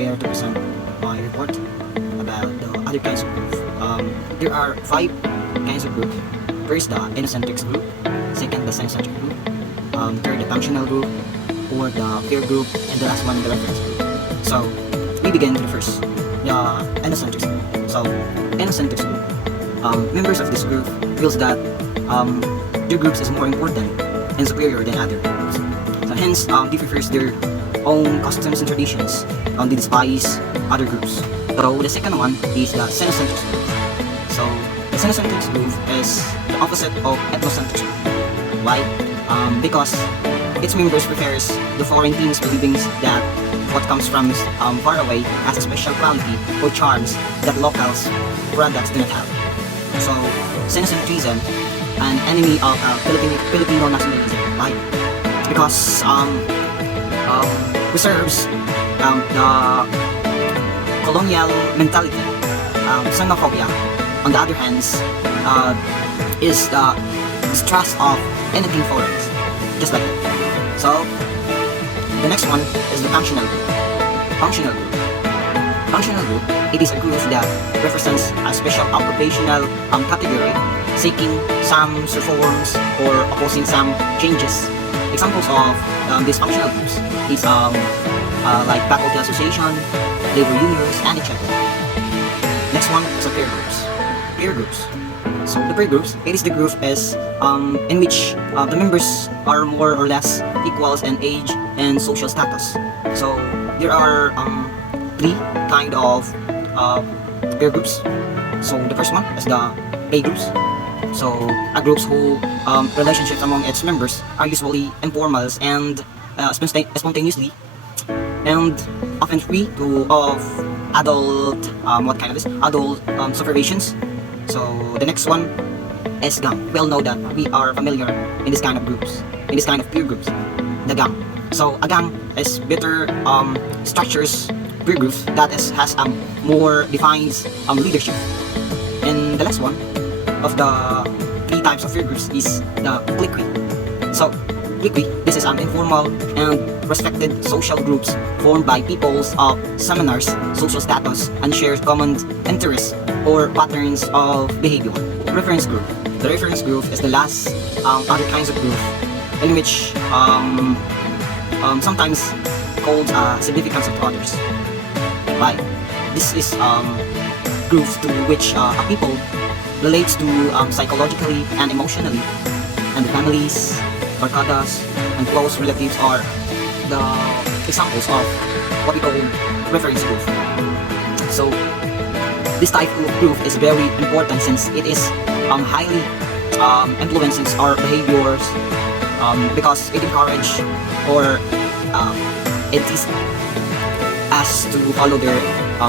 here to present my report about the other kinds of group. There are 5 kinds of group. First, the inocentric group. Second, the sinocentric group. Third, the functional group, or the peer group, and the last one, the reference group. So, we begin to the first, the inocentric group. So, inocentric group. Members of this group feels that their groups is more important and superior than other groups. So hence, they prefers their own customs and traditions. They despise other groups. So the second one is the xenocentric group. So the xenocentric group is the opposite of ethnocentric group. Why? Because its members prefers the foreign things, believing that what comes from far away has a special quality or charms that locals products do not have. So xenocentrism, an enemy of Filipino nationalism. Why? Because preserves the colonial mentality. Xenophobia, on the other hand, is the distrust of anything foreign, just like that. So the next one is the functional group. Functional group. Functional group, it is a group that represents a special occupational category seeking some reforms or opposing some changes. Examples of these functional groups is like faculty association, labor unions, and etc. Next one is the peer groups. Peer groups. So the peer groups, it is the group in which the members are more or less equals in age and social status. So there are 3 kind of peer groups. So the first one is the A groups. So groups who relationships among its members are usually informal and spontaneously and often free of adult adult supervisions. So the next one is gang. We all know that we are familiar in this kind of groups, in this kind of peer groups, the gang. So a gang is better structures peer groups that has more defined leadership. And the last one of the 3 types of peer groups is the clique. So clique, this is informal and respected social groups formed by peoples of seminars, social status, and shared common interests or patterns of behavior. Reference group. The reference group is the last other kinds of group in which sometimes called significance of others. Why? This is groups to which a people relates to psychologically and emotionally, and the families, barcadas, and close relatives are the examples of what we call reference group. So this type of group is very important since it is highly influences our behaviors because it encourages or it is us to follow their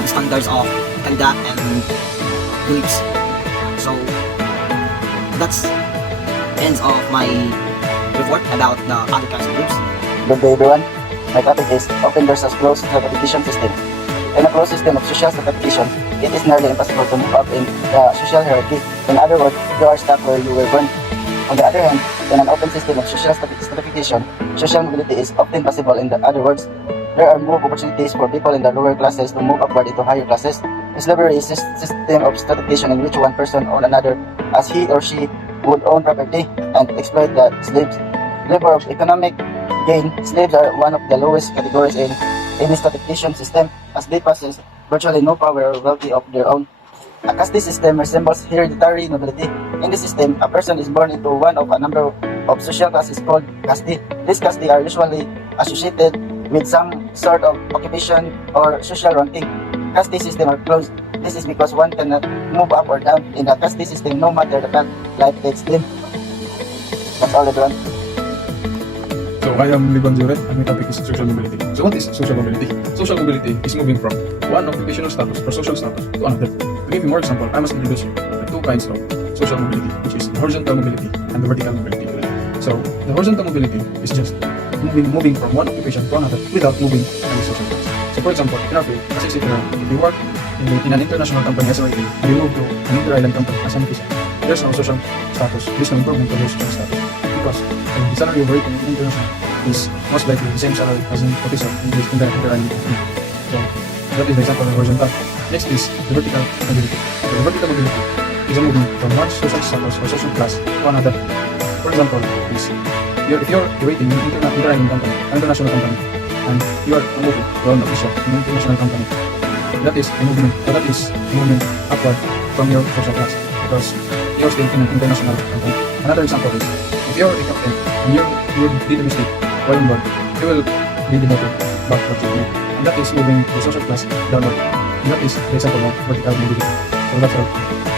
standards of conduct and beliefs. So that's ends of my report about the other kinds of groups. Good day everyone. My topic is open versus closed stratification system. In a closed system of social stratification, it is nearly impossible to move up in the social hierarchy. In other words, you are stuck where you were born. On the other hand, in an open system of social stratification, social mobility is often possible. In other words, there are more opportunities for people in the lower classes to move upward into higher classes. Slavery is a system of stratification in which one person owns another as he or she would own property and exploit the slaves. Level of economic gain, slaves are one of the lowest categories in any stratification system as they possess virtually no power or wealth of their own. A caste system resembles hereditary nobility. In this system, a person is born into one of a number of social classes called caste. These castes are usually associated with some sort of occupation or social ranking. Caste system are closed. This is because one cannot move up or down in the caste system no matter the path life takes them. That's all everyone. So I am Orit and my topic is social mobility. So what is social mobility? Social mobility is moving from one occupational status or social status to another. To give you more example, I must introduce you the 2 kinds of social mobility, which is the horizontal mobility and the vertical mobility. So the horizontal mobility is just moving from one occupation to another without moving any social class. So for example, in our field, as I said earlier, if you work in an international company as a rating, and you move to an inter-island company as an officer, there's no social status, there's no improvement of your social status, because the salary of rating in international is most likely the same salary as an officer in the inter-island company. So That is the example of horizontal. Next is the vertical mobility. So the vertical mobility is a moving from one social status or social class to another. For example, is if you're waiting in an international company, and you are promoted to an official in an international company, that is a movement upward from your social class because you're still in an international company. Another example is if you're a captain and you did a mistake while on board, you will be demoted back to the mate. And that is moving the social class downward. And that is the example of vertical mobility. So that's all.